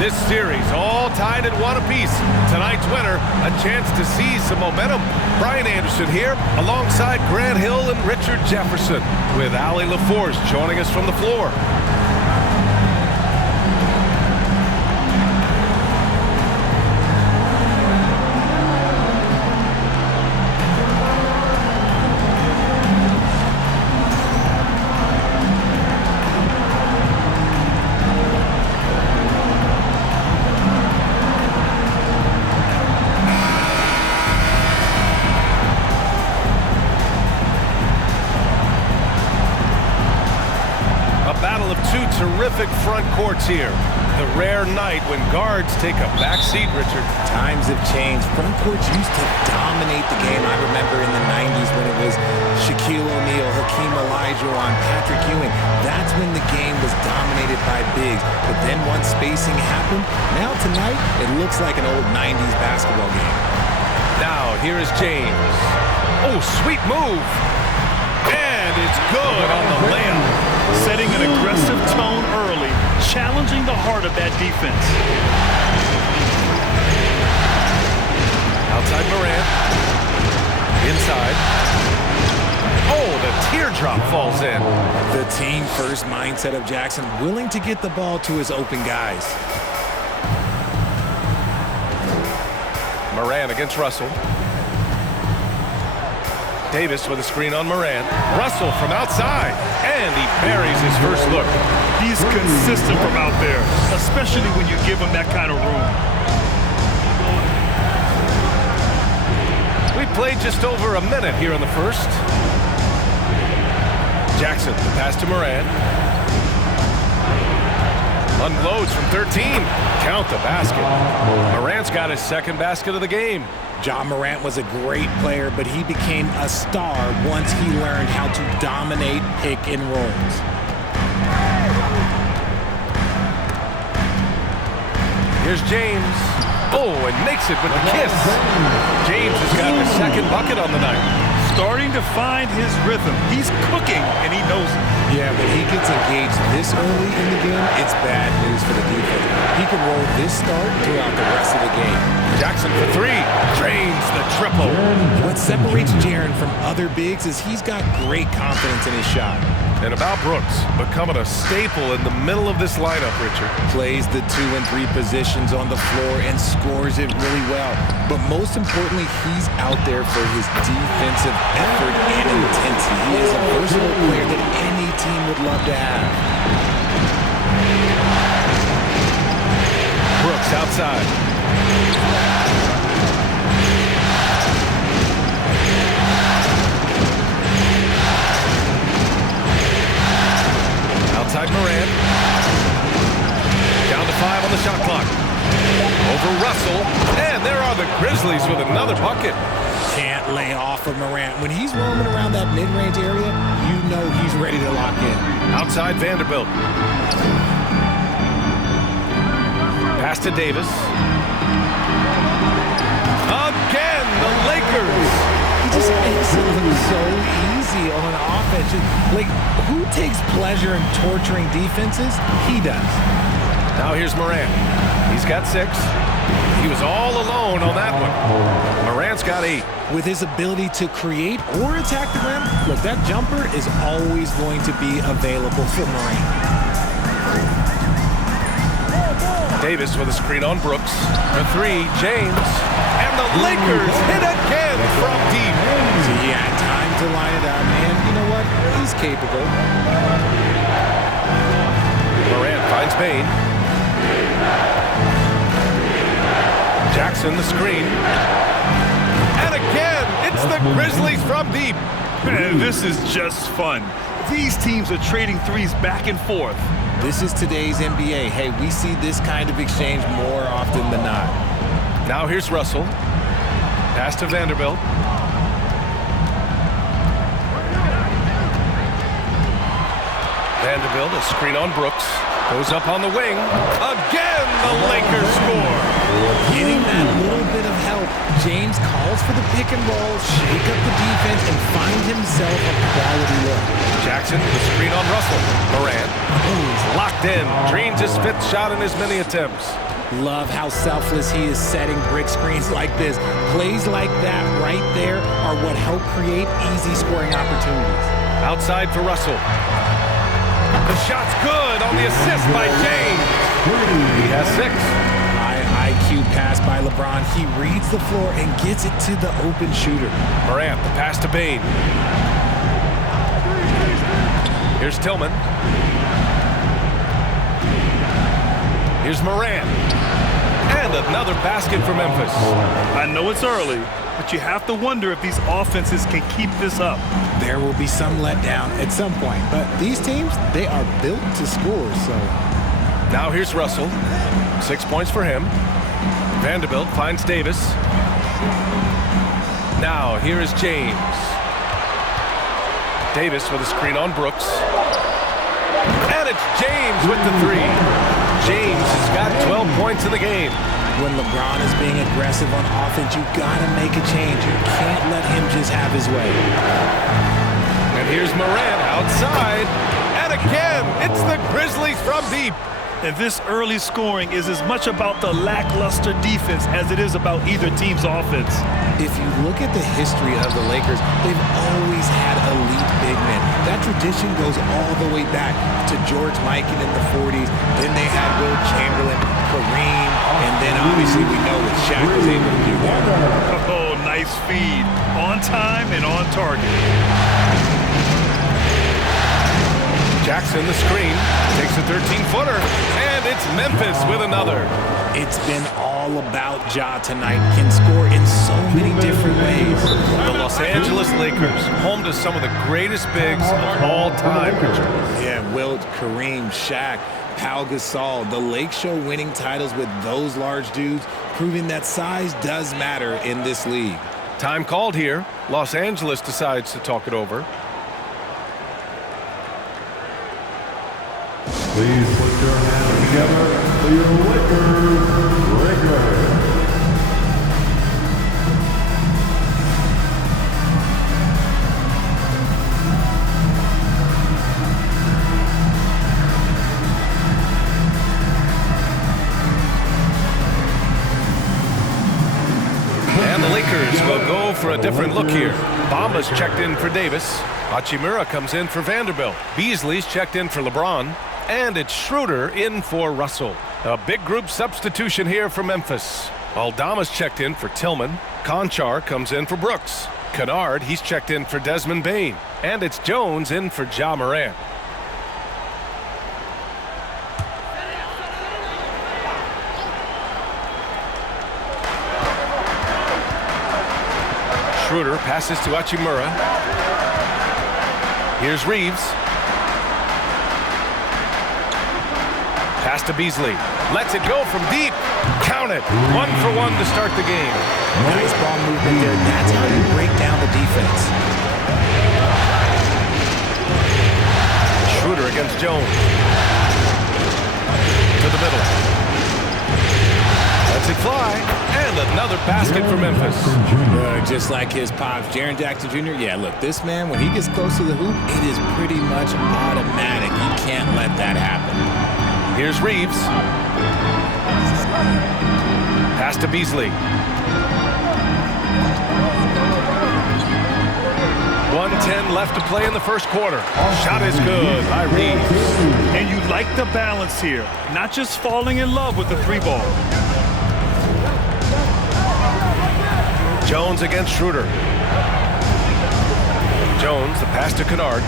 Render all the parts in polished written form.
This series all tied at 1 apiece. Tonight's winner, a chance to seize some momentum. Brian Anderson here alongside Grant Hill and Richard Jefferson with Allie LaForce joining us from the floor. Battle of two terrific front courts here. The rare night when guards take a back seat, Richard. Times have changed. Front courts used to dominate the game. I remember in the 90s when it was Shaquille O'Neal, Hakeem Olajuwon, Patrick Ewing. That's when the game was dominated by bigs. But then once spacing happened, now tonight it looks like an old 90s basketball game. Now here is James. Oh, sweet move. And it's good on the layup. Setting an aggressive tone early, challenging the heart of that defense. Outside Morant. Inside. Oh, the teardrop falls in. The team-first mindset of Jackson, willing to get the ball to his open guys. Morant against Russell. Davis with a screen on Morant. Russell from outside, and he buries his first look. He's consistent from out there, especially when you give him that kind of room. We played just over a minute here in the first. Jackson, the pass to Morant. Unloads from 13. Count the basket. Morant's got his second basket of the game. Ja Morant was a great player, but he became a star once he learned how to dominate pick and rolls. Here's James. Oh, and makes it with the kiss. James has got his second bucket on the night. Starting to find his rhythm. He's cooking, and he knows it. Yeah, but he gets engaged this early in the game, it's bad news for the defense. He can roll this start throughout the rest of the game. Jackson for three. Drains the triple. What separates Jaren from other bigs is he's got great confidence in his shot. And about Brooks, becoming a staple in the middle of this lineup, Richard. Plays the 2 and 3 positions on the floor and scores it really well. But most importantly, he's out there for his defensive effort and intensity. He is a versatile player that any team would love to have. Brooks outside. Outside Morant. Down to 5 on the shot clock. Over Russell. And there are the Grizzlies with another bucket. Can't lay off of Morant. When he's roaming around that mid-range area, you know he's ready to lock in. Outside Vanderbilt. Pass to Davis. Again, the Lakers. He just makes it look so easy on offense. Like, who takes pleasure in torturing defenses? He does. Now here's Morant. He's got 6. He was all alone on that one. Morant's got 8. With his ability to create or attack the rim, look, that jumper is always going to be available for Morant. Davis with a screen on Brooks. For 3, James. And the Lakers hit again from deep. So he had time to line it up, and you know what? He's capable. Morant finds Payne. Jackson the screen. And again, it's the Grizzlies from deep. Man, this is just fun. These teams are trading threes back and forth. This is today's NBA. Hey, we see this kind of exchange more often than not. Now here's Russell. Pass to Vanderbilt. Vanderbilt, a screen on Brooks. Goes up on the wing. Again, the Lakers score. Getting that little bit of help James calls for the pick and roll, shake up the defense, and find himself a quality look. Jackson with a screen on Russell. Morant. He's locked in. Dreams his 5th shot in as many attempts. Love how selfless he is setting brick screens like this. Plays like that right there are what help create easy scoring opportunities. Outside for Russell. The shot's good on the assist by James. He has 6. High IQ pass by LeBron. He reads the floor and gets it to the open shooter. Morant, the pass to Bane. Here's Tillman. Here's Morant. And another basket for Memphis. I know it's early, but you have to wonder if these offenses can keep this up. There will be some letdown at some point, but these teams, they are built to score, so. Now here's Russell. 6 points for him. Vanderbilt finds Davis. Now here is James. Davis with a screen on Brooks. And it's James with the 3. James has got 12 points in the game. When LeBron is being aggressive on offense, you gotta make a change. You can't let him just have his way. And here's Morant outside. And again, it's the Grizzlies from deep. And this early scoring is as much about the lackluster defense as it is about either team's offense. If you look at the history of the Lakers, they've always had elite big men. That tradition goes all the way back to George Mikan in the 40s. Then they had Will Chamberlain, Kareem, and then obviously we know what Shaq was able to do there. Oh, nice feed. On time and on target. Jackson, the screen, takes a 13-footer, and it's Memphis with another. It's been all about Ja tonight. Can score in so many different ways. The Los Angeles Lakers, home to some of the greatest bigs of all time, Richard. Yeah, Wilt, Kareem, Shaq, Pau Gasol. The Lake Show winning titles with those large dudes, proving that size does matter in this league. Time called here. Los Angeles decides to talk it over. Please put your hands together for your Lakers. And the Lakers will go for a different look here. Bamba's checked in for Davis. Hachimura comes in for Vanderbilt. Beasley's checked in for LeBron. And it's Schroeder in for Russell. A big group substitution here for Memphis. Aldama's checked in for Tillman. Conchar comes in for Brooks. Kennard, he's checked in for Desmond Bane. And it's Jones in for Ja Morant. Schroeder passes to Hachimura. Here's Reeves. Pass to Beasley. Lets it go from deep. Count it. 1 for 1 to start the game. Nice ball movement there. That's how you break down the defense. Schroeder against Jones. To the middle. Lets it fly. And another basket for Memphis. Just like his pops, Jaren Jackson Jr. Yeah, look, this man, when he gets close to the hoop, it is pretty much automatic. You can't let that happen. Here's Reeves. Pass to Beasley. 1:10 left to play in the first quarter. Shot is good by Reeves. And you like the balance here, not just falling in love with the 3-ball. Jones against Schroeder. Jones, the pass to Kennard.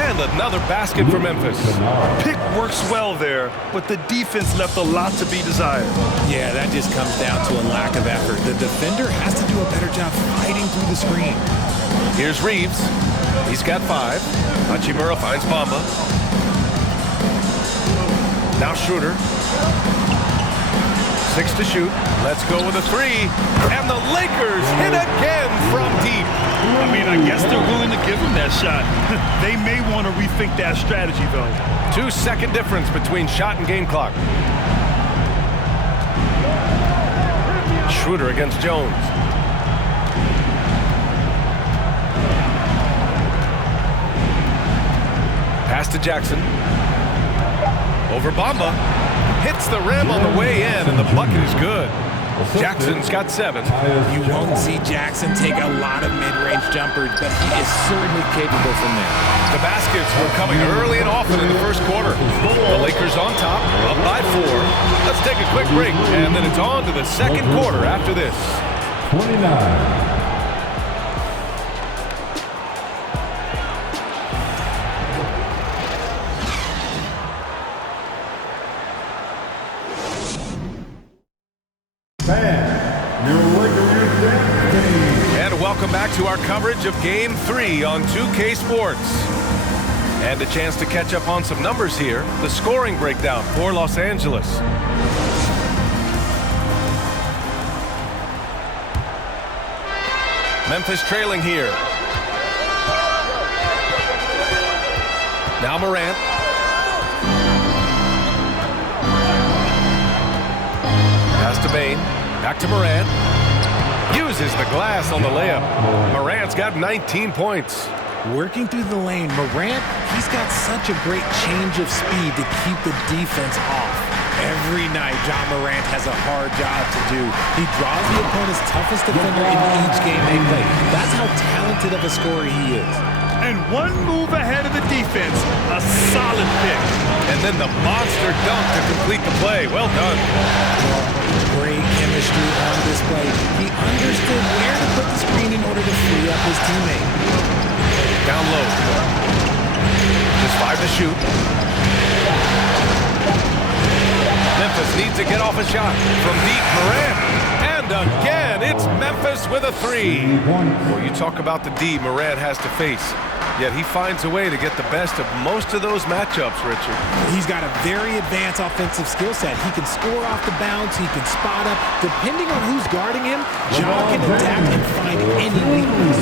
And another basket for Memphis. Pick works well there, but the defense left a lot to be desired. Yeah, that just comes down to a lack of effort. The defender has to do a better job fighting through the screen. Here's Reeves. He's got 5. Hachimura finds Bamba. Now Schroeder. 6 to shoot. Let's go with a 3. And the Lakers hit again from deep. I mean, I guess they're willing to give him that shot. They may want to rethink that strategy, though. 2-second difference between shot and game clock. Schroeder against Jones. Pass to Jackson. Over Bamba. Hits the rim on the way in, and the bucket is good. Jackson's got 7. You won't see Jackson take a lot of mid-range jumpers, but he is certainly capable from there. The baskets were coming early and often in the first quarter. The Lakers on top, up by 4. Let's take a quick break, and then it's on to the second quarter after this. 29. And welcome back to our coverage of Game 3 on 2K Sports. And a chance to catch up on some numbers here. The scoring breakdown for Los Angeles. Memphis trailing here. Now Morant. Pass to Bain. Back to Morant. Uses the glass on the layup. Morant's got 19 points. Working through the lane, Morant, he's got such a great change of speed to keep the defense off. Every night, John Morant has a hard job to do. He draws the opponent's toughest defender in each game they play. That's how talented of a scorer he is. And one move ahead of the defense, a solid pick. And then the monster dunk to complete the play. Well done. Great chemistry on display. He understood where to put the screen in order to free up his teammate. Down low. Just 5 to shoot. Memphis needs to get off a shot from deep. Morant. And again, it's Memphis with a 3. Well, you talk about the D Morant has to face. Yet he finds a way to get the best of most of those matchups, Richard. He's got a very advanced offensive skill set. He can score off the bounce. He can spot up. Depending on who's guarding him, John can adapt and find any weakness.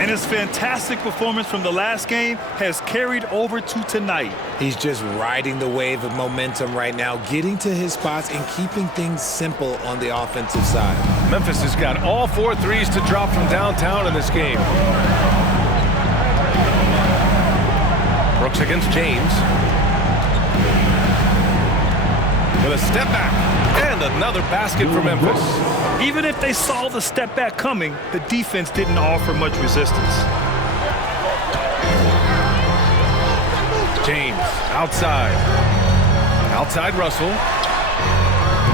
And his fantastic performance from the last game has carried over to tonight. He's just riding the wave of momentum right now, getting to his spots and keeping things simple on the offensive side. Memphis has got all 4 threes to drop from downtown in this game. Brooks against James. With a step back and another basket for Memphis. Even if they saw the step back coming, the defense didn't offer much resistance. James outside. Outside Russell.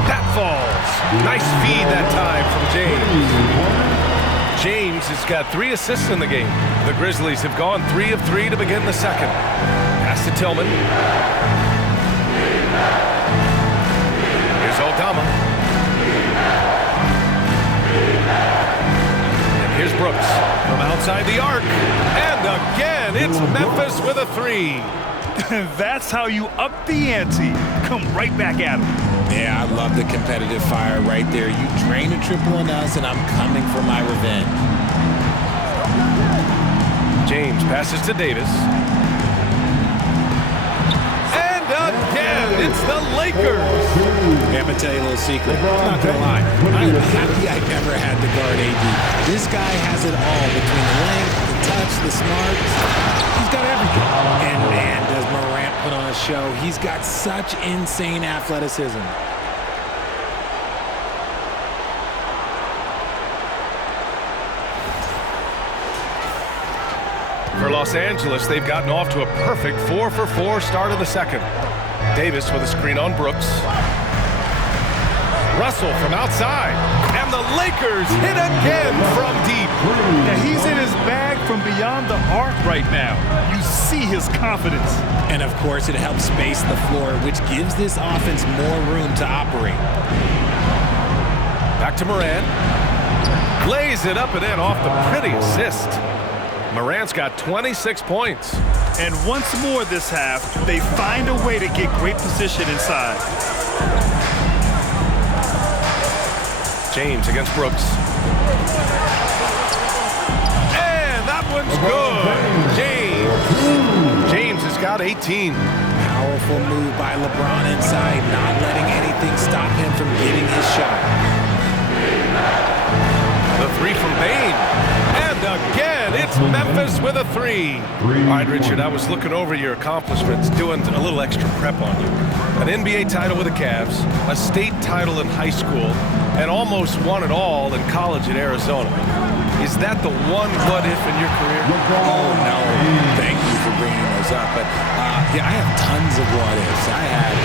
That falls. Nice feed that time from James. James has got 3 assists in the game. The Grizzlies have gone 3 of 3 to begin the second. Pass to Tillman. Here's Aldama. And here's Brooks from outside the arc. And again, it's Memphis with a 3. That's how you up the ante. Come right back at him. Yeah, I love the competitive fire right there. You drain a triple on us, and I'm coming for my revenge. James passes to Davis. And again, it's the Lakers. Hey, I'm going to tell you a little secret. I'm not going to lie. I am happy I never had to guard AD. This guy has it all between the length, the touch, the smarts. He's got everything. And man, does Morant put on a show. He's got such insane athleticism. For Los Angeles, they've gotten off to a perfect 4-for-4 start of the second. Davis with a screen on Brooks. Russell from outside. And the Lakers hit again from deep. Now he's in his bag from beyond the arc right now. You see his confidence. And of course, it helps space the floor, which gives this offense more room to operate. Back to Morant. Lays it up and in off the pretty assist. Morant's got 26 points. And once more this half, they find a way to get great position inside. James against Brooks. And that one's good. James has got 18. Powerful move by LeBron inside, not letting anything stop him from getting his shot. The three from Bane. And again, it's Memphis with a three. All right, Richard, I was looking over your accomplishments, doing a little extra prep on you. An NBA title with the Cavs, a state title in high school, and almost won it all in college at Arizona. Is that the one what-if in your career? Oh, no. Thank you for bringing those up. But, yeah, I have tons of what-ifs. I had,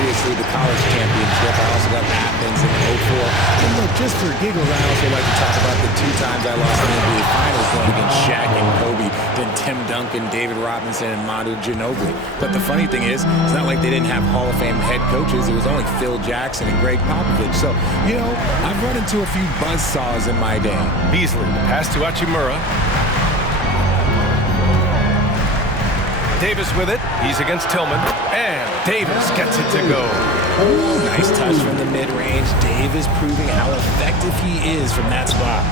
obviously the college championship. I also got Athens in 04. And look, just for giggles, I also like to talk about the 2 times I lost in the NBA Finals going against Shaq and Kobe, then Tim Duncan, David Robinson, and Manu Ginobili. But the funny thing is, it's not like they didn't have Hall of Fame head coaches. It was only Phil Jackson and Greg Popovich. So, I've run into a few buzzsaws in my day. Beasley, pass to Hachimura. Davis with it. He's against Tillman. And Davis gets it to go. Nice touch from the mid-range. Davis proving how effective he is from that spot.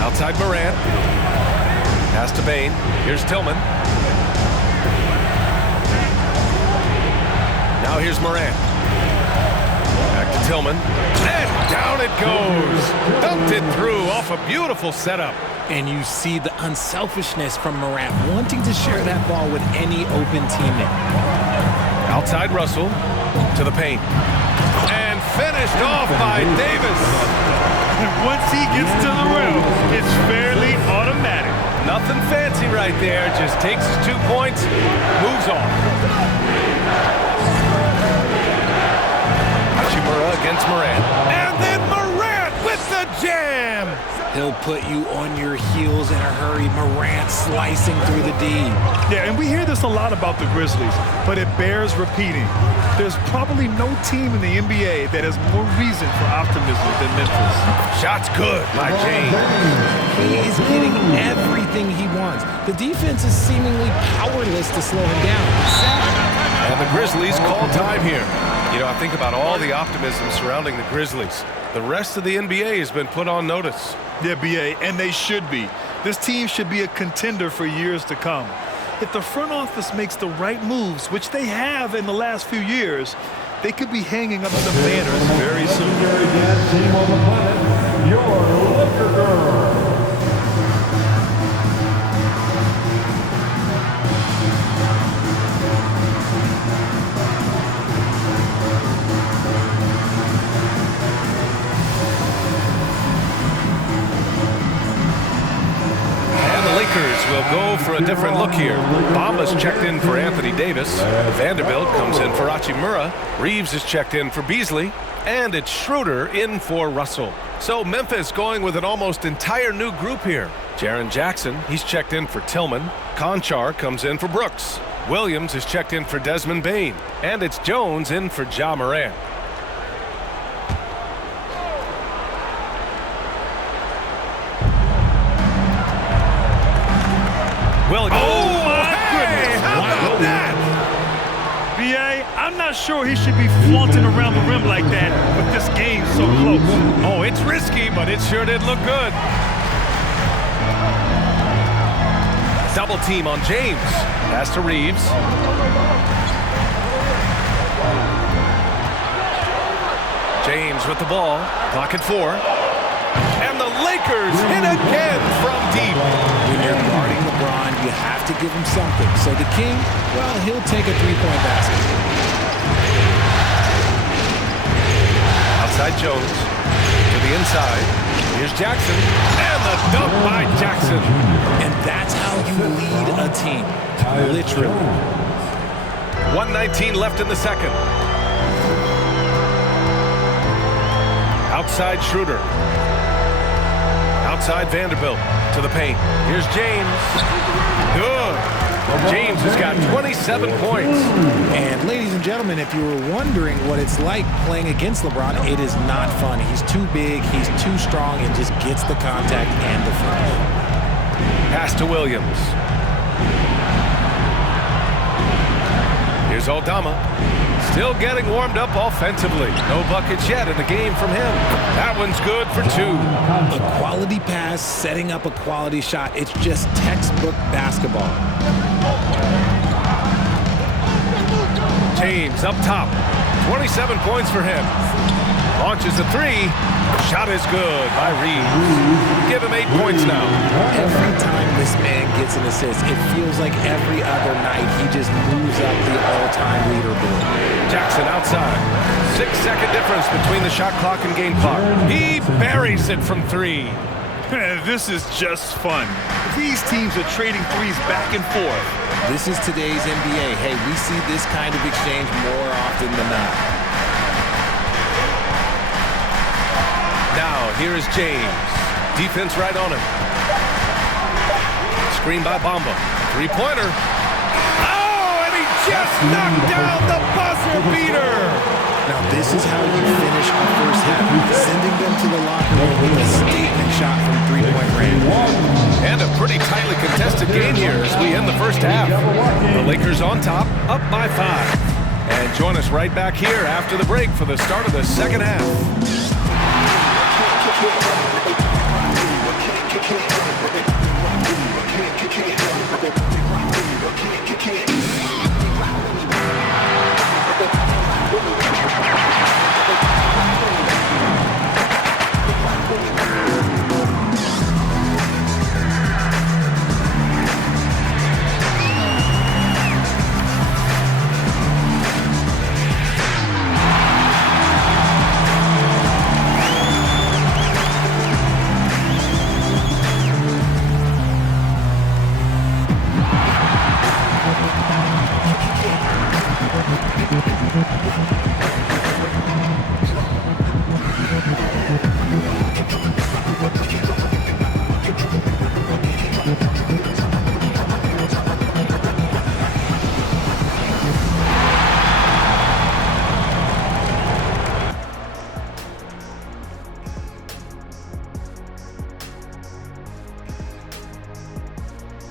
Outside Morant. Pass to Bane. Here's Tillman. Now here's Morant. Back to Tillman. And down it goes. Dunked it through off a beautiful setup. And you see the unselfishness from Morant, wanting to share that ball with any open teammate. Outside Russell to the paint. And finished off by Davis. And once he gets to the rim, it's fairly automatic. Nothing fancy right there. Just takes his 2 points, moves on. Hachimura against Morant. And then Morant with the jam. He'll put you on your heels in a hurry. Morant slicing through the D. Yeah, and we hear this a lot about the Grizzlies, but it bears repeating. There's probably no team in the NBA that has more reason for optimism than Memphis. Shot's good by James. He is getting everything he wants. The defense is seemingly powerless to slow him down. And the Grizzlies call time here. I think about all the optimism surrounding the Grizzlies. The rest of the NBA has been put on notice. Yeah, BA, and they should be. This team should be a contender for years to come. If the front office makes the right moves, which they have in the last few years, they could be hanging up some banners very soon. Team on the planet, your Laker girl. Will go for a different look here. Bamba's checked in for Anthony Davis. Vanderbilt comes in for Hachimura. Reeves is checked in for Beasley. And it's Schroeder in for Russell. So Memphis going with an almost entire new group here. Jaren Jackson, he's checked in for Tillman. Conchar comes in for Brooks. Williams is checked in for Desmond Bane. And it's Jones in for Ja Morant. Oh, my goodness. How about that? BA, I'm not sure he should be flaunting around the rim like that, but this game's so close. Oh, it's risky, but it sure did look good. Double team on James. Pass to Reeves. James with the ball. Clock at 4. And the Lakers hit again from deep. When you're guarding LeBron, you have to give him something. So the King, well, he'll take a three-point basket. Outside Jones. To the inside. Here's Jackson. And the dunk by Jackson. And that's how you lead a team. Literally. 1:19 left in the second. Outside Schroeder. Outside Vanderbilt to the paint. Here's James. Good. James has got 27 points. And ladies and gentlemen, if you were wondering what it's like playing against LeBron, it is not fun. He's too big, he's too strong, and just gets the contact and the finish. Pass to Williams. Here's Aldama. Still getting warmed up offensively. No buckets yet in the game from him. That one's good for 2. A quality pass, setting up a quality shot. It's just textbook basketball. James up top. 27 points for him. Launches a 3. Shot is good by Reeves. Give him 8 points now. Every time this man gets an assist, it feels like every other night he just moves up the all-time leaderboard. Jackson outside. 6-second difference between the shot clock and game clock. He buries it from 3. This is just fun. These teams are trading threes back and forth. This is today's NBA. Hey, we see this kind of exchange more often than not. Now, here is James. Defense right on him. Screen by Bamba. 3-pointer. Oh, and he just knocked down the buzzer beater. Now, this is how you finish the first half, sending them to the locker room with a statement shot from 3-point range. And a pretty tightly contested game here as we end the first half. The Lakers on top, up by 5. And join us right back here after the break for the start of the second half.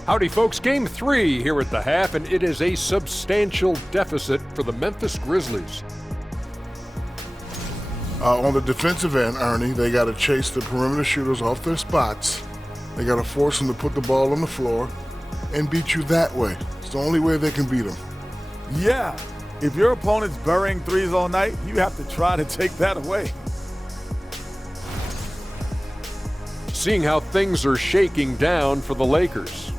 Howdy, folks. Game 3 here at the half, and it is a substantial deficit for the Memphis Grizzlies. On the defensive end, Ernie, they got to chase the perimeter shooters off their spots. They got to force them to put the ball on the floor and beat you that way. It's the only way they can beat them. Yeah, if your opponent's burying threes all night, you have to try to take that away. Seeing how things are shaking down for the Lakers.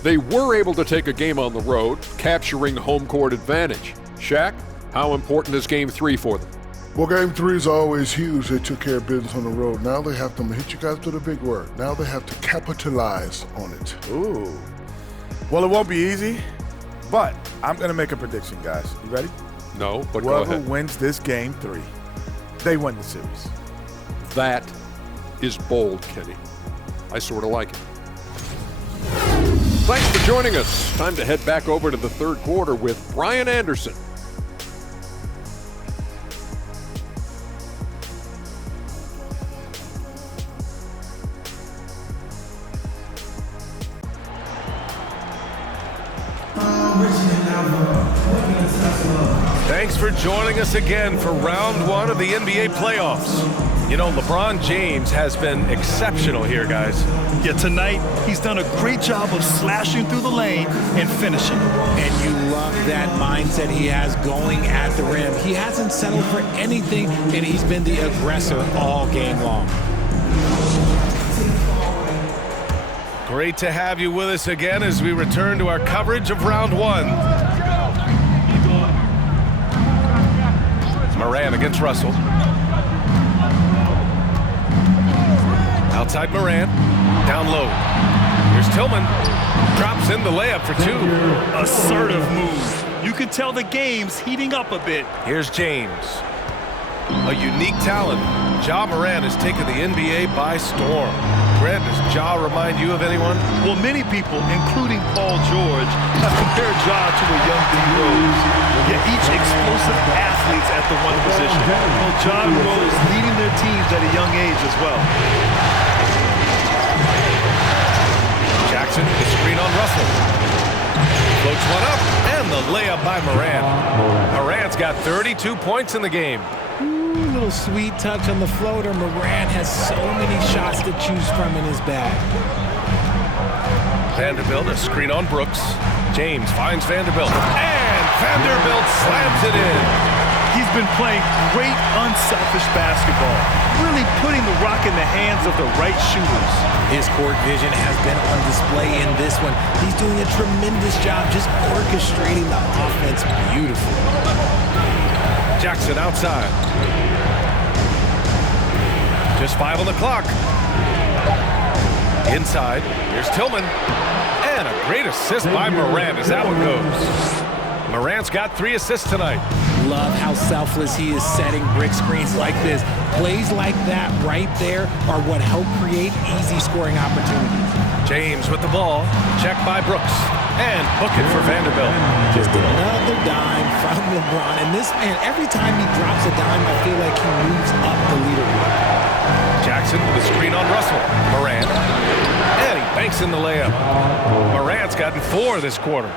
They were able to take a game on the road, capturing home court advantage. Shaq, how important is Game 3 for them? Well, Game 3 is always huge. They took care of business on the road. Now they have to hit you guys with a big word. Now they have to capitalize on it. Ooh. Well, it won't be easy, but I'm going to make a prediction, guys. You ready? No, but go Whoever ahead. wins this Game 3, they win the series. That is bold, Kenny. I sort of like it. Thanks for joining us. Time to head back over to the third quarter with Brian Anderson. Thanks for joining us again for round 1 of the NBA playoffs. You know, LeBron James has been exceptional here, guys. Yeah, tonight, he's done a great job of slashing through the lane and finishing. And you love that mindset he has going at the rim. He hasn't settled for anything, and he's been the aggressor all game long. Great to have you with us again as we return to our coverage of round 1. Moran against Russell. Outside Moran, down low. Here's Tillman, drops in the layup for 2. Assertive move. You can tell the game's heating up a bit. Here's James. A unique talent. Ja Moran has taken the NBA by storm. Grant, does Ja remind you of anyone? Well, many people, including Paul George, have compared Ja to a young D. Rose. Yet each explosive athletes at the one position. Well, Ja and Rose leading their teams at a young age as well. Jackson, the screen on Russell. Floats one up, and the layup by Moran. Moran's got 32 points in the game. Ooh, little sweet touch on the floater. Morant has so many shots to choose from in his bag. Vanderbilt, a screen on Brooks. James finds Vanderbilt. And Vanderbilt slams it in. He's been playing great, unselfish basketball, really putting the rock in the hands of the right shooters. His court vision has been on display in this one. He's doing a tremendous job just orchestrating the offense beautifully. Jackson outside. Just 5 on the clock. Inside, here's Tillman. And a great assist by Morant. Is that what goes? Morant's got 3 assists tonight. Love how selfless he is setting brick screens like this. Plays like that right there are what help create easy scoring opportunities. James with the ball. Checked by Brooks. And book it for Vanderbilt. Just another dime from LeBron. And this man, every time he drops a dime, I feel like he moves up the leaderboard. Jackson with a screen on Russell. Morant. And he banks in the layup. Morant's gotten 4 this quarter.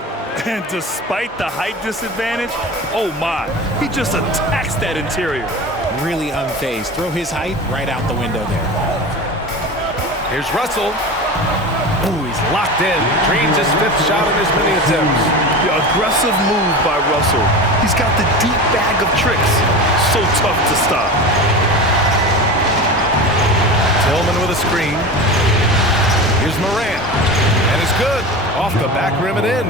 And despite the height disadvantage, oh my, he just attacks that interior. Really unfazed. Throw his height right out the window there. Here's Russell. Ooh, he's locked in. Drains his 5th shot in as many attempts. The aggressive move by Russell. He's got the deep bag of tricks. So tough to stop. Tillman with a screen. Here's Morant. And it's good. Off the back rim and in.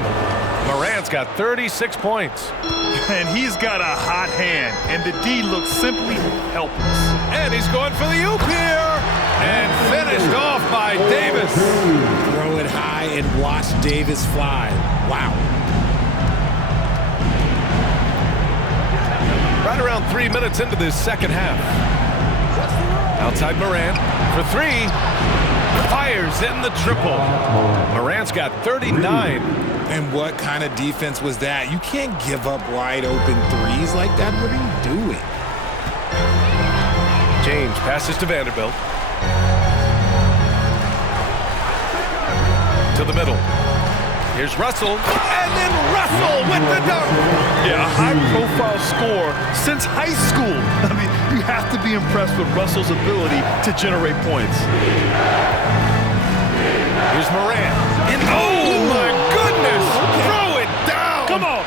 Morant's got 36 points. And he's got a hot hand. And the D looks simply helpless. And he's going for the oop here. And finished off by Davis. Throw it high and watch Davis fly. Wow. Right around 3 minutes into this second half. Outside Morant for 3. Fires in the triple. Morant's got 39. And what kind of defense was that? You can't give up wide open threes like that. What are you doing? James passes to Vanderbilt. To the middle. Here's Russell. And then Russell with the dunk. Yeah, a high-profile score since high school. I mean, you have to be impressed with Russell's ability to generate points. Here's Morant. And oh, my goodness! Throw it down! Come on!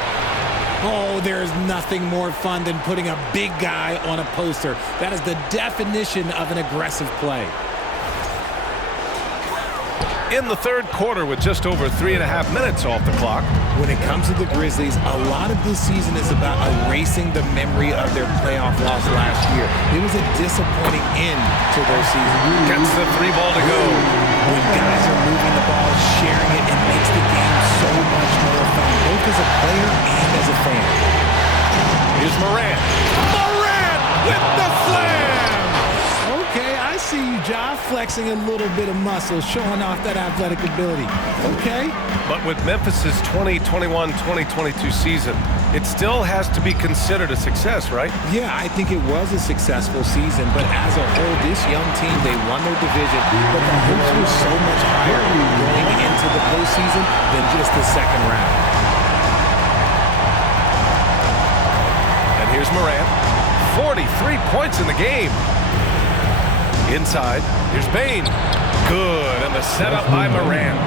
Oh, there's nothing more fun than putting a big guy on a poster. That is the definition of an aggressive play. In the third quarter with just over 3.5 minutes off the clock. When it comes to the Grizzlies, a lot of this season is about erasing the memory of their playoff loss last year. It was a disappointing end to their season. Gets the 3 ball to go. When guys are moving the ball, sharing it, it makes the game so much more fun, both as a player and as a fan. Here's Morant. Morant with the slam! Okay, I see you, Ja, flexing a little bit of muscle, showing off that athletic ability. Okay. But with Memphis's 2021-2022 season, it still has to be considered a success, right? Yeah, I think it was a successful season, but as a whole, this young team, they won their division, but the hopes were so much higher going into the postseason than just the second round. And here's Morant. 43 points in the game. Inside, here's Bane. Good, and the setup by Morant.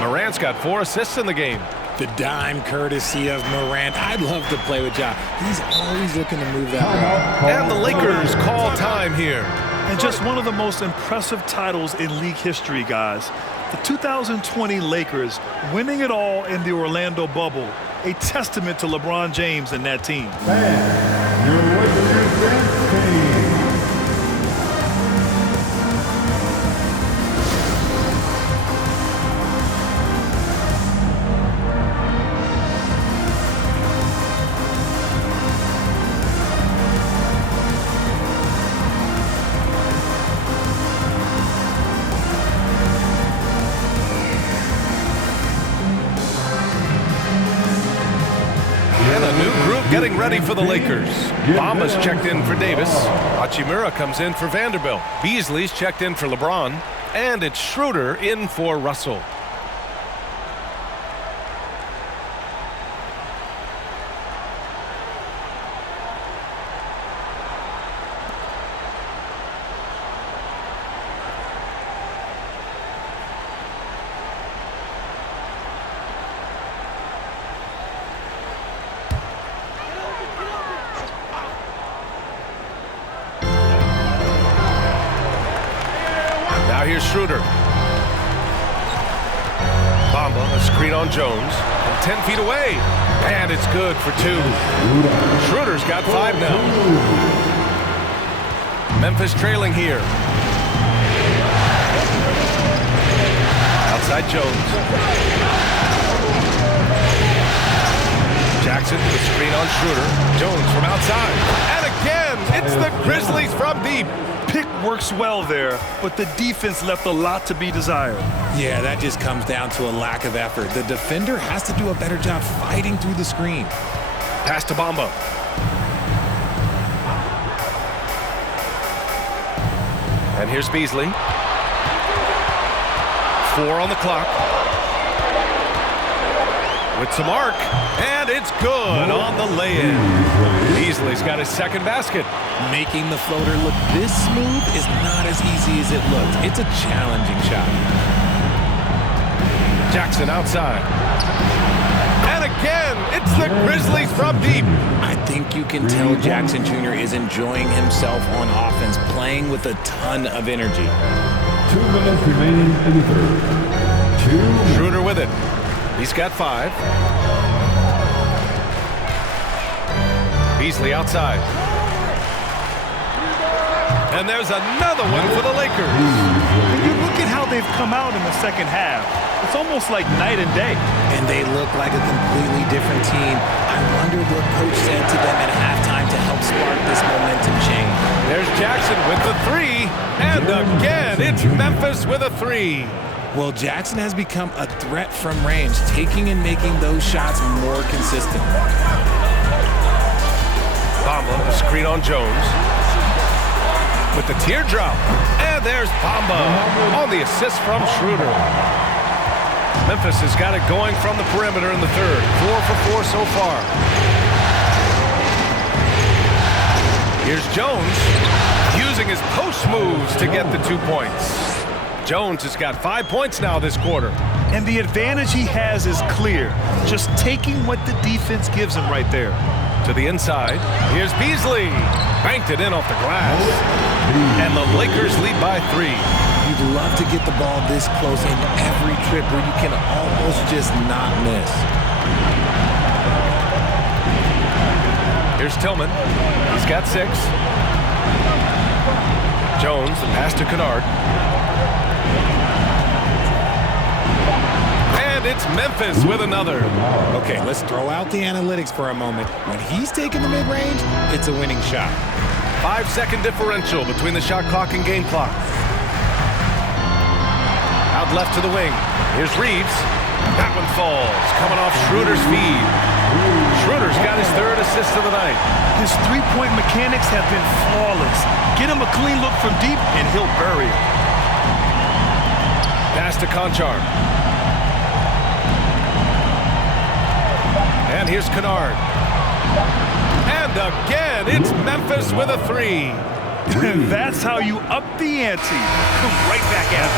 Morant's got 4 assists in the game. The dime courtesy of Morant. I'd love to play with Ja. He's always looking to move that route. And the Lakers call time here. And just one of the most impressive titles in league history, guys. The 2020 Lakers winning it all in the Orlando bubble. A testament to LeBron James and that team. And your Lakers dance team. Getting ready for the Lakers. Bamba's checked in for Davis. Hachimura comes in for Vanderbilt. Beasley's checked in for LeBron. And it's Schroeder in for Russell. here's Schroeder. Bamba, a screen on Jones. And 10 feet away. And it's good for 2. Schroeder's got 5 now. Memphis trailing here. Outside Jones. Jackson, the screen on Schroeder. Jones from outside. And again, it's the Grizzlies from deep. Pick works well there, but the defense left a lot to be desired. Yeah, that just comes down to a lack of effort. The defender has to do a better job fighting through the screen. Pass to Bamba. And here's Beasley. 4 on the clock. With some arc, and it's good on the lay-in. Beasley's got his second basket. Making the floater look this smooth is not as easy as it looked. It's a challenging shot. Jackson outside. And again, it's the Grizzlies from deep. I think you can tell Jackson Jr. is enjoying himself on offense, playing with a ton of energy. 2 minutes remaining in the third. 2. Schroeder with it. He's got 5. Beasley outside. And there's another one for the Lakers. When you look at how they've come out in the second half, it's almost like night and day. And they look like a completely different team. I wonder what coach said to them at halftime to help spark this momentum change. There's Jackson with the 3. And again, it's Memphis with a 3. Well, Jackson has become a threat from range, taking and making those shots more consistent. Bamba, a screen on Jones. With the teardrop. And there's Bamba on the assist from Schroeder. Memphis has got it going from the perimeter in the third. 4 for 4 so far. Here's Jones using his post moves to get the 2 points. Jones has got 5 points now this quarter. And the advantage he has is clear. Just taking what the defense gives him right there. To the inside, here's Beasley. Banked it in off the glass. And the Lakers lead by 3. You'd love to get the ball this close in every trip where you can almost just not miss. Here's Tillman. He's got 6. Jones, the pass to Kennard. And it's Memphis with another. Okay, let's throw out the analytics for a moment. When he's taking the mid-range, it's a winning shot. 5-second differential between the shot clock and game clock. Out left to the wing. Here's Reeves. That one falls, coming off Schroeder's feed. Schroeder's got his 3rd assist of the night. His three-point mechanics have been flawless. Get him a clean look from deep, and he'll bury it. Pass to Conchar. And here's Kennard. And again, it's Memphis with a 3. That's how you up the ante. Come right back at him.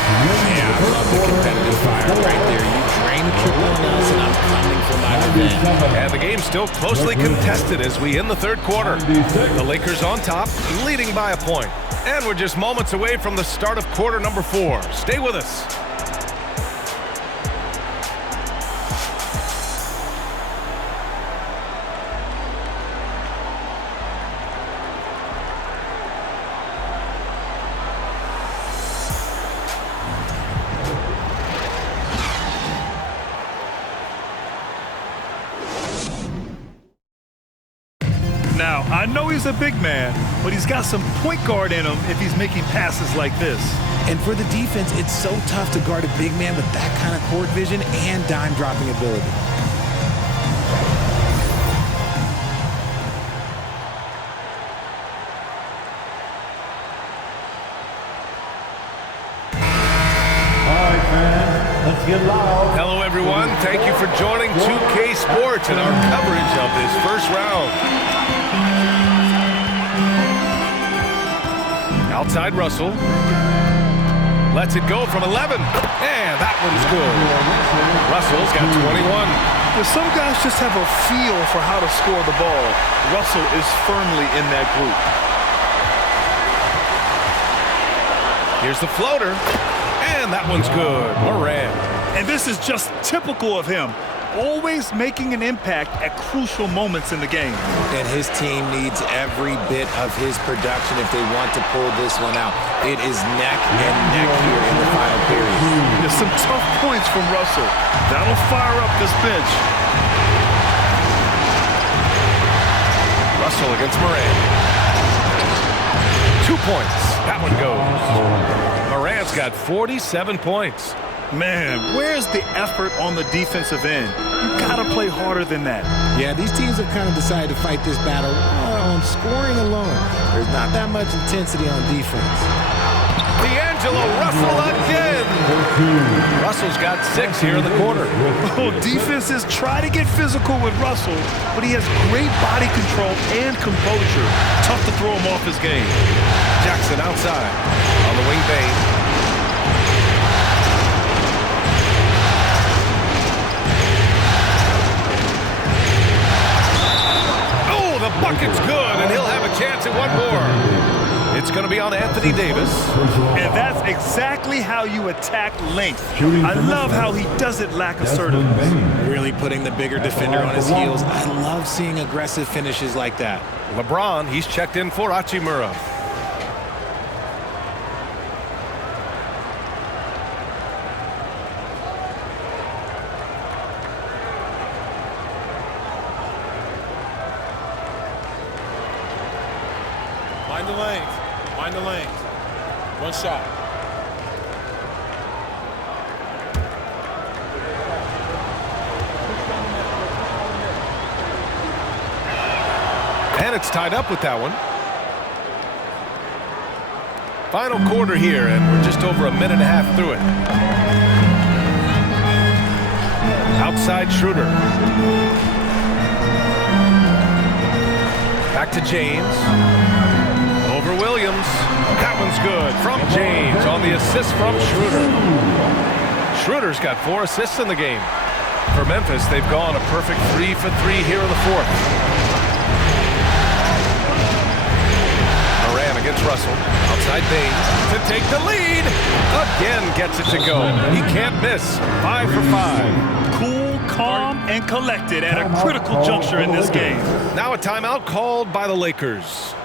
Yeah, I love the competitive fire right there. You drain a triple on us, and I'm coming for my revenge. And the game's still closely contested as we end the third quarter. The Lakers on top, leading by a point. And we're just moments away from the start of quarter number 4. Stay with us. Now, I know he's a big man, but he's got some point guard in him if he's making passes like this. And for the defense, it's so tough to guard a big man with that kind of court vision and dime-dropping ability. All right, fans, let's get loud. Hello, everyone. Thank you for joining 2K Sports and our coverage of this first round. Outside Russell. Lets it go from 11. And that one's good. Russell's got 21. Some guys just have a feel for how to score the ball. Russell is firmly in that group. Here's the floater. And that one's good. Moran. And this is just typical of him. Always making an impact at crucial moments in the game. And his team needs every bit of his production if they want to pull this one out. It is neck and neck here in the final period. There's some tough points from Russell. That'll fire up this bench. Russell against Moran. 2 points. That one goes. Moran's got 47 points. Man, where's the effort on the defensive end? You gotta play harder than that. Yeah, these teams have kind of decided to fight this battle on scoring alone. There's not that much intensity on defense. D'Angelo Russell again. Russell's got 6 here in the quarter. Oh, defenses try to get physical with Russell, but he has great body control and composure. Tough to throw him off his game. Jackson outside on the wing Bane. The bucket's good, and he'll have a chance at one more. It's going to be on Anthony Davis. And that's exactly how you attack length. I love how he doesn't lack assertiveness. Really putting the bigger defender on his heels. I love seeing aggressive finishes like that. LeBron, he's checked in for Hachimura. Find the lanes. Find the lanes. One shot. And it's tied up with that one. Final quarter here, and we're just over a minute and a half through it. Outside Schroeder. Back to James. Over Williams. That one's good from James on the assist from Schroeder. Schroeder's got 4 assists in the game. For Memphis, they've gone a perfect 3 for 3 here in the fourth. Moran against Russell. Outside Bane to take the lead. Again gets it to go. He can't miss. 5 for 5. Cool, calm, and collected at a critical juncture in this game. Now a timeout called by the Lakers.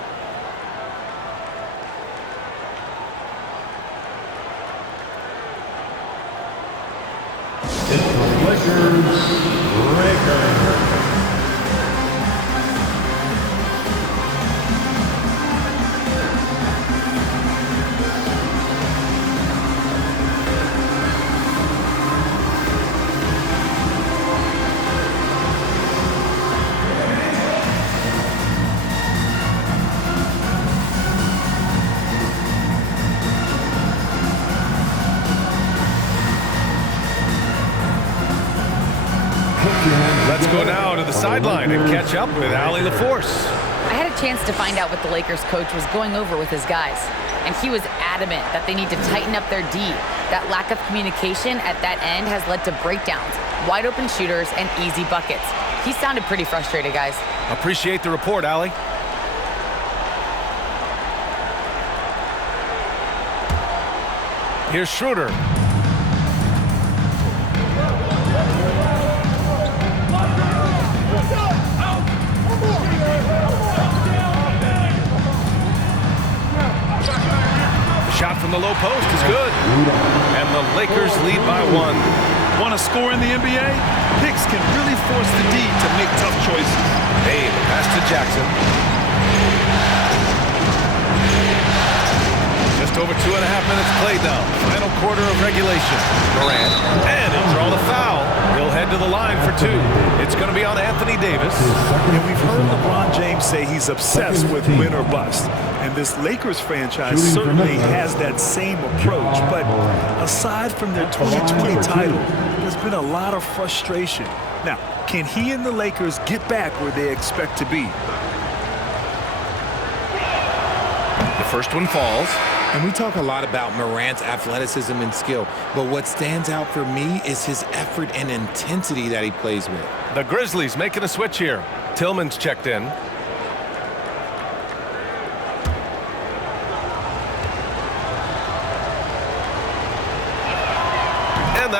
Let's go now to the sideline and catch up with Allie LaForce. I had a chance to find out what the Lakers coach was going over with his guys, and he was adamant that they need to tighten up their D. That lack of communication at that end has led to breakdowns, wide open shooters, and easy buckets. He sounded pretty frustrated, guys. Appreciate the report, Allie. Here's Schroeder. Shot from the low post is good. And the Lakers lead by 1. Want to score in the NBA? Picks can really force the D to make tough choices. Hey, pass to Jackson. Just over 2.5 minutes played now. Final quarter of regulation. Morant. And he'll draw the foul. He'll head to the line for 2. It's going to be on Anthony Davis. And we've heard LeBron James say he's obsessed with win or bust. And this Lakers franchise certainly has that same approach. But aside from their 2020 title, there's been a lot of frustration. Now, can he and the Lakers get back where they expect to be? The first one falls. And we talk a lot about Morant's athleticism and skill, but what stands out for me is his effort and intensity that he plays with. The Grizzlies making a switch here. Tillman's checked in.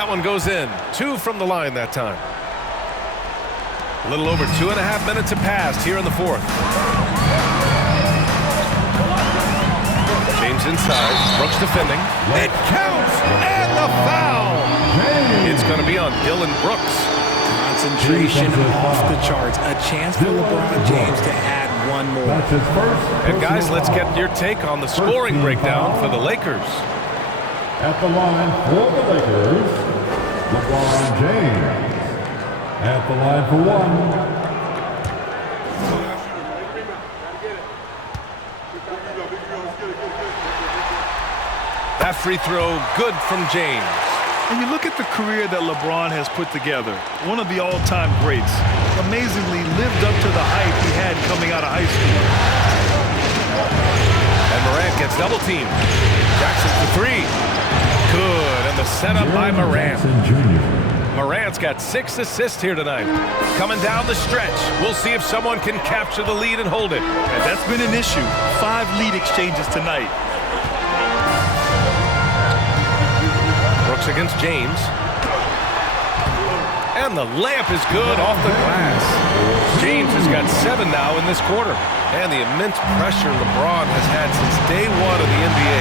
That one goes in. 2 from the line that time. A little over 2.5 minutes have passed here in the fourth. James inside. Brooks defending. It counts! And the foul! It's going to be on Dylan Brooks. Concentration off the charts. A chance for LeBron James to add one more. And guys, let's get your take on the scoring breakdown for the Lakers. At the line for the Lakers, LeBron James. At the line for one. That free throw, good from James. And you look at the career that LeBron has put together, one of the all-time greats. Amazingly lived up to the hype he had coming out of high school. And Morant gets double-teamed. Jackson for 3. Good, and the setup by Morant. Morant's got 6 assists here tonight. Coming down the stretch, we'll see if someone can capture the lead and hold it. And that's been an issue. 5 lead exchanges tonight. Brooks against James. And the layup is good off the glass. James has got 7 now in this quarter. And the immense pressure LeBron has had since day 1 of the NBA.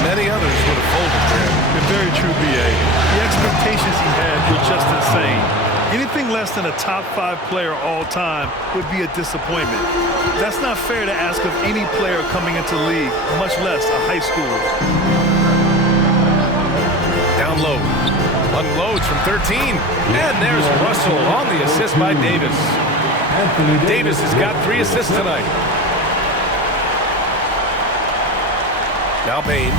Many others would have folded there. Very true, B.A. The expectations he had were just insane. Anything less than a top 5 player all time would be a disappointment. That's not fair to ask of any player coming into the league, much less a high schooler. Down low. Unloads from 13. And there's Russell on the assist by Davis. Davis has got 3 assists tonight. Now Payne.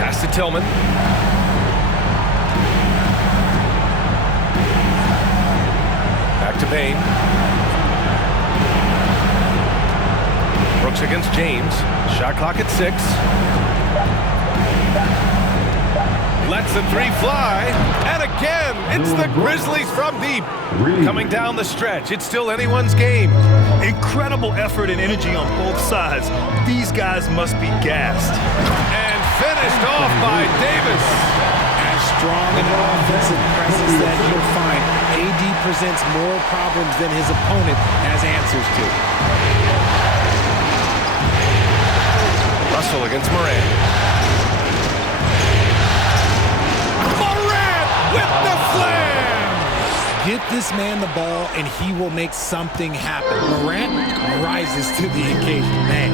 Pass to Tillman. Back to Payne. Brooks against James. Shot clock at 6. Lets the 3 fly. And again, it's the Grizzlies from deep. Coming down the stretch. It's still anyone's game. Incredible effort and energy on both sides. These guys must be gassed. And finished off by Davis. As strong an offensive presence that you'll find, AD presents more problems than his opponent has answers to. Russell against Morant. With the slam! Get this man the ball and he will make something happen. Morant rises to the occasion, man.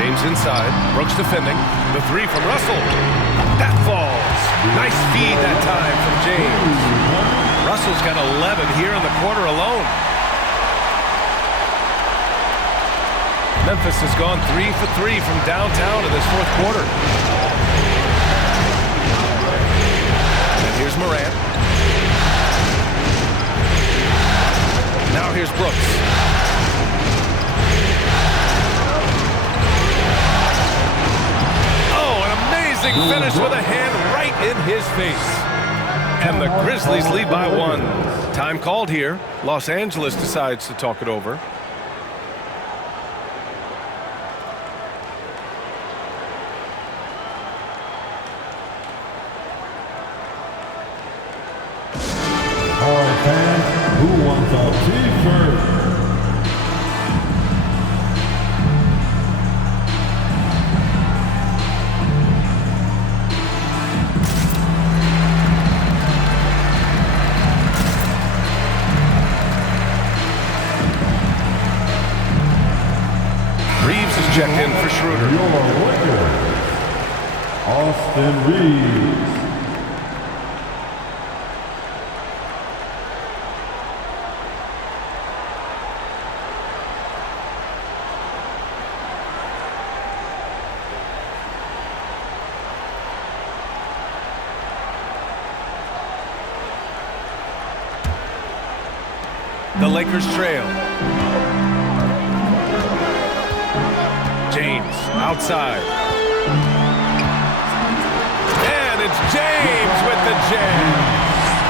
James inside. Brooks defending. The 3 from Russell. That falls. Nice feed that time from James. Russell's got 11 here in the quarter alone. Memphis has gone 3 for 3 from downtown in this fourth quarter. Here's Morant. Now here's Brooks. Oh, an amazing finish with a hand right in his face. And the Grizzlies lead by 1. Time called here. Los Angeles decides to talk it over. Who wants a t-shirt? Reeves is checked in for Schroeder. Your winner, Austin Reeves. The Lakers trail. James outside. And it's James with the jam.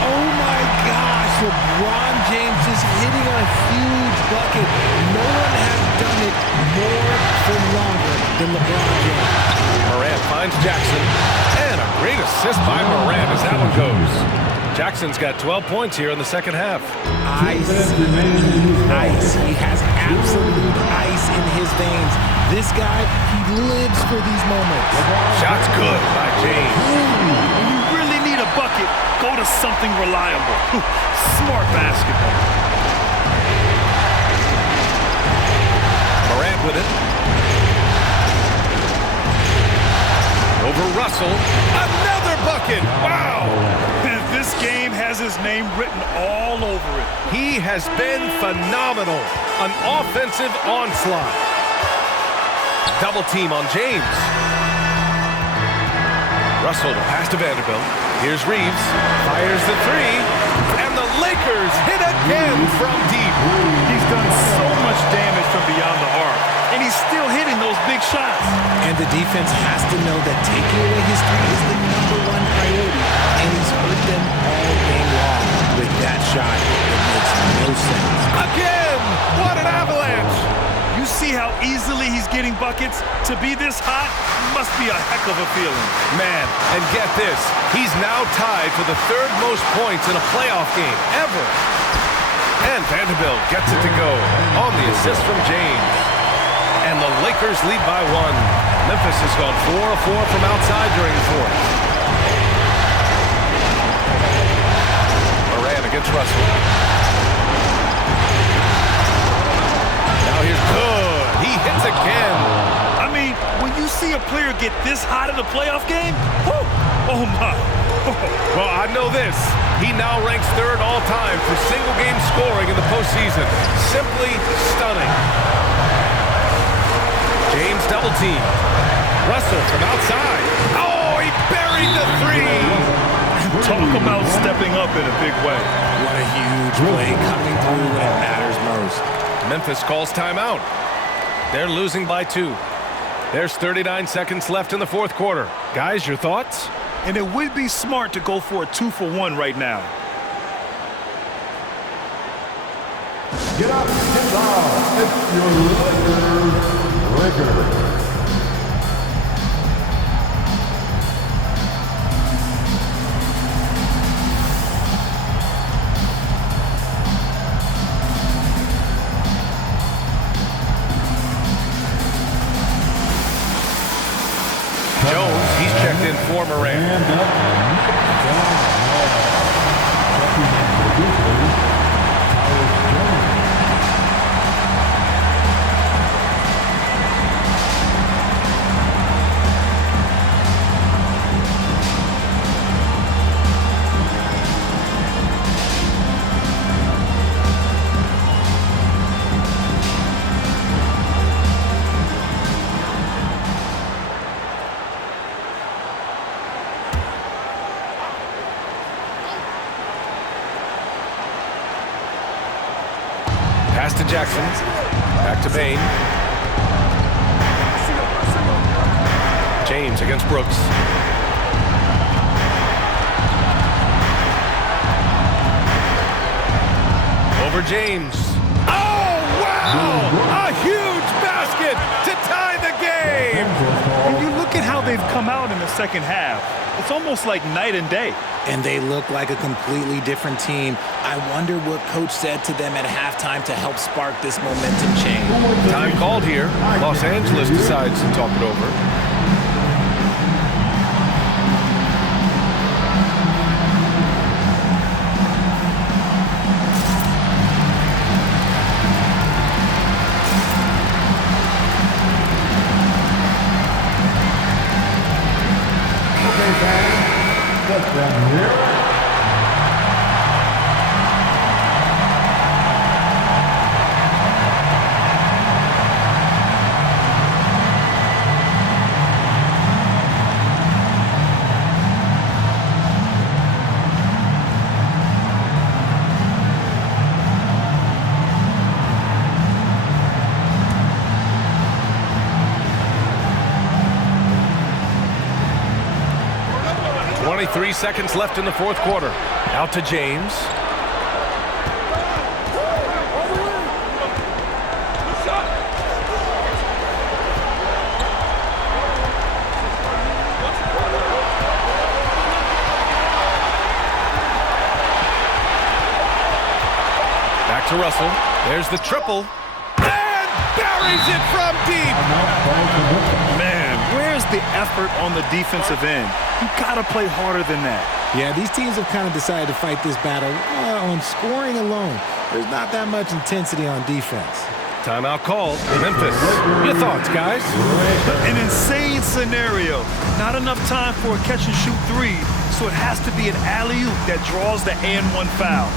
Oh my gosh, LeBron James is hitting a huge bucket. No one has done it more more for longer than LeBron James. Morant finds Jackson. And a great assist by Morant as that one goes. Jackson's got 12 points here in the second half. Ice. He has absolute ice in his veins. This guy, he lives for these moments. Shot's good by James. When you really need a bucket, go to something reliable. Smart basketball. Morant with it. Over Russell. Another bucket. Wow. This game has his name written all over it. He has been phenomenal. An offensive onslaught. Double team on James. Russell to pass to Vanderbilt. Here's Reeves. Fires the three. And the Lakers hit again from deep. He's done so much damage from beyond the arc. And he's still hitting those big shots. And the defense has to know that taking away his three is the #1 priority. And he's hurt them all game long. With that shot, it makes no sense. Again! What an avalanche! You see how easily he's getting buckets? To be this hot must be a heck of a feeling. Man, and get this. He's now tied for the third most points in a playoff game ever. And Vanderbilt gets it to go on the assist from James. And the Lakers lead by 1. Memphis has gone 4 of 4 from outside during the fourth. Morant against Russell. Now here's good. He hits again. I mean, when you see a player get this hot in a playoff game, whoo, oh my. Well, I know this. He now ranks 3rd all-time for single-game scoring in the postseason. Simply stunning. James double team. Russell from outside. Oh, he buried the three. Talk about stepping up in a big way. What a huge play coming through when it matters most. Memphis calls timeout. They're losing by 2. There's 39 seconds left in the fourth quarter. Guys, your thoughts? And it would be smart to go for a 2-for-1 right now. Get up, get down. It's your Lakers. Jones, he's checked in for Morant. Pass to Jackson. Back to Bain. James against Brooks. Over James. Oh, wow! A huge basket to tie the game! When you look at how they've come out in the second half, it's almost like night and day. And they look like a completely different team. I wonder what coach said to them at halftime to help spark this momentum change. Time called here. Los Angeles decides to talk it over. Three seconds left in the fourth quarter. Out to James. Russell. There's the triple. And buries it from deep. Man, where's the effort on the defensive end? You gotta play harder than that. Yeah, these teams have kind of decided to fight this battle on scoring alone. There's not that much intensity on defense. Timeout called. Memphis. Your thoughts, guys? An insane scenario. Not enough time for a catch-and-shoot three, so it has to be an alley-oop that draws the and one foul.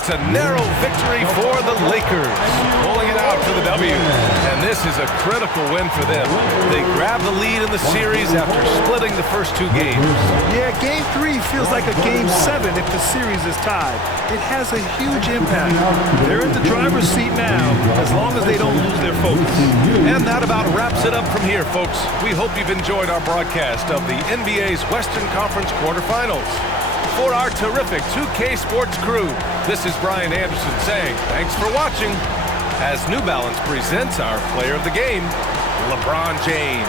It's a narrow victory for the Lakers, pulling it out for the W. And this is a critical win for them. They grab the lead in the series after splitting the first two games. Yeah, Game 3 feels like a Game 7 if the series is tied. It has a huge impact. They're in the driver's seat now, as long as they don't lose their focus. And that about wraps it up from here, folks. We hope you've enjoyed our broadcast of the NBA's Western Conference quarterfinals. For our terrific 2K Sports crew, this is Brian Anderson saying thanks for watching as New Balance presents our player of the game, LeBron James.